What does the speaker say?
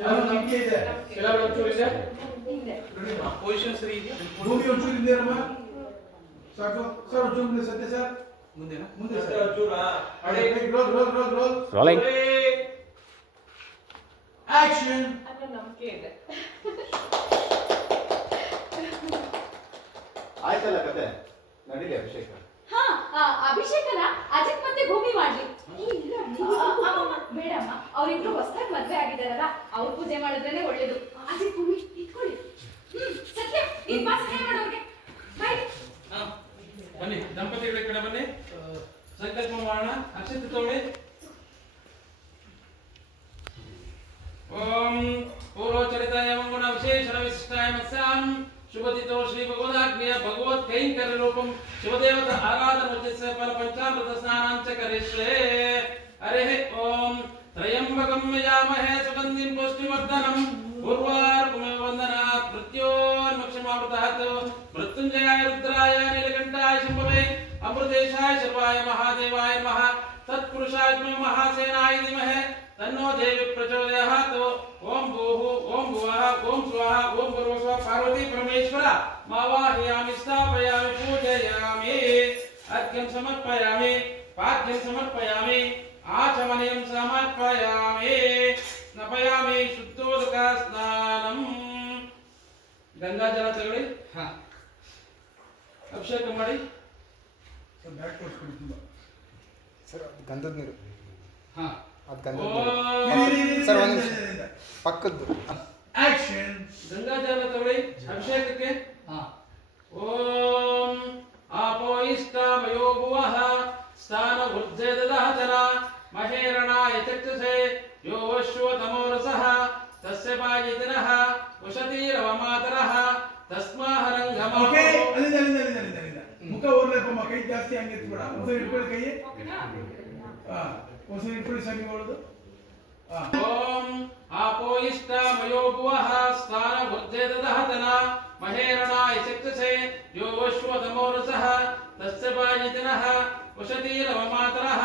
ನಂಬಿಕೆ ಇದೆ. ಕೆಲವರು ಒಂಚೂರು ಇದೆ. ಹಿಂದೆ ಪೊಸಿಷನ್ ಸರಿ ಇದೆಯಾ? ಭೂಮಿ ಒಂಚೂರು ಇದೆ ಅಮ್ಮ. ಸಾಕು ಸರ್ ಒಂಚೂರು ಮುಂದೆ ಸತ್ಯ ಸರ್ ಮುಂದೆನಾ? ಮುಂದೆ ಸರ್ ಒಂಚೂರು ಅಡೆ ರೋಲ್ ರೋಲಿಂಗ್. ಆಕ್ಷನ್. ಅನ್ನೋ ನಂಬಿಕೆ ಇದೆ. ಆಯ್ತಲ್ಲ ಕತೆ ನಡೀಲಿ ಅಭಿಷೇಕ. ಹಾ ಅಭಿಷೇಕನ ಅಜಿತ್ ಮತ್ತೆ ಭೂಮಿ ಮಾಡ್ಲಿ. ಬೇಡಮ್ಮ, ಅವರಿಬ್ರು ಹೊಸದಾಗಿ ಮದ್ವೆ ಆಗಿದಾರಲ್ಲ, ಅವ್ರ ಪೂಜೆ ಮಾಡಿದ್ರೇನೆ ಒಳ್ಳೇದು. ಅಜಿತ್ ಭೂಮಿ ಇಟ್ಕೊಳ್ಳಿ. ಸತ್ಯ ನೀನ್ ಬಾ ಸಹಾಯ ಮಾಡೋರ್ಗೆ. ಬಾಯ್. ಬನ್ನಿ ದಂಪತಿಗಳ ಕಡೆ ಬನ್ನಿ. ಸಂಕಲ್ಪ ಮಾಡೋಣ. ಅಕ್ಷತೆ ತಗೊಳ್ಳಿ. ಓಂ ಪೂರ್ವಚರಿತಾಯ ಮಂಗುಣ ವಿಶೇಷಣ ವಿಶಿಷ್ಟಾಯ ಮತ್ಸ್ಯಾಂ ಶುಭದಿತೋ ಶ್ರೀ ಭಗವದಾಗ್ನೇಯ ಭಗವತ್ ಕೈಂಕರ್ಯ ರೂಪಂ ಶಿವದೇವತ ಆರಾಧನೋಚಿತ ಫಲ ಪಂಚಾಮೃತ ಸ್ನಾನಾಂಚ ಕರಿಷ್ಯೆ. ಹರೇ ಓಂ ತ್ರಯಂಬಕಂ ಯಜಾಮಹೇ ಸುಗಂಧಿಂ ಪುಷ್ಟಿವರ್ಧನಂ ಉರ್ವಾರುಕಮೇವ ವಂದನಾತ್ ಮೃತ್ಯೋನ್ಮಕ್ಷಮಾವೃತಾತ್ ಮೃತ್ಯುಂಜಯಾಯ ರುದ್ರಾಯ ನೀಲಕಂಠಾಯ ಶಂಭವೇ ಅಮೃತೇಶಾಯ ಶರ್ವಾಯ ಮಹಾದೇವಾಯ ನಮಃ ತತ್ಪುರುಷಾಯ ಮಹಾಸೇನಾಯ ಧೀಮಹಿ तन्नो देवी प्रचोदयात्. ओम भूः ओम भुवः ओम स्वः ओम भूर्भुवः पार्वती परमेश्वर मावाहयामि स्थापयामि पूजयामि अर्घ्यं समर्पयामि पाद्यं समर्पयामि आचमनीयं समर्पयामि स्नापयामि शुद्धोदक स्नानं. गंगा जल तगड़ी. हाँ अभिषेक ಮಾಡಿ. ಸರ್ ಬ್ಯಾಕ್ ತೋರಿಸ್ಕೊಳ್ಳಿ ತುಂಬಾ. ಸರ್ ಗಂಧದ ನೀರು. ಹಾ ಅದು ಗಂಧದ ನೀರು. ಸರ್ ಒಂದು ನಿಮಿಷ ಪಕ್ಕದ್ದು. ಆಕ್ಷನ್. ಗಂಗಾ ಜಲ ತಗೊಳ್ಳಿ ಅಭಿಷೇಕಕ್ಕೆ. ಹಾ ಓಂ ಆಪೋ ಇಷ್ಟಾಮಯೋ ಭುವಃ ಸ್ಥಾನ ವೃದ್ಧೇ ದದಾತನ ಮಹೇರಣಾಯ ಚಕ್ಷುಷೇ ಯೋ ಅಶ್ವತಮೋ ರಸಃ ತಸ್ಯ ಪಾಯಿತಿನಃ ಉಷತೀರವ ಮಾತರಃ ತಸ್ಮಾಹರಂಗಮ. ಓಕೆ ಅಲ್ಲಿಂದ ಮುಖ ಓರ್ಲಪ್ಪ ಕೈ ಜಾಸ್ತಿ ಹಂಗೆ ಎತ್ಬೇಡ. ಒಂದು ಇಟ್ಕೊಳ್ಳಿ ಕೈ. ಹಾ ಒಂದು ಇಟ್ಕೊಳ್ಳಿ ಸಂಗಿ ಮಾಡೋದು. ಓಂ ಆಪೋ ಇಷ್ಟಾಮಯೋ ಭುವಃ ಸ್ಥಾನ ವೃದ್ಧೇ ದದಾತನ ಮಹೇರಣಾಯ ಚಕ್ಷುಷೇ ಯೋ ಅಶ್ವತಮೋ ರಸಃ ತಸ್ಯ ಪಾಯಿತಿನಃ ಉಷತೀರವ ಮಾತರಃ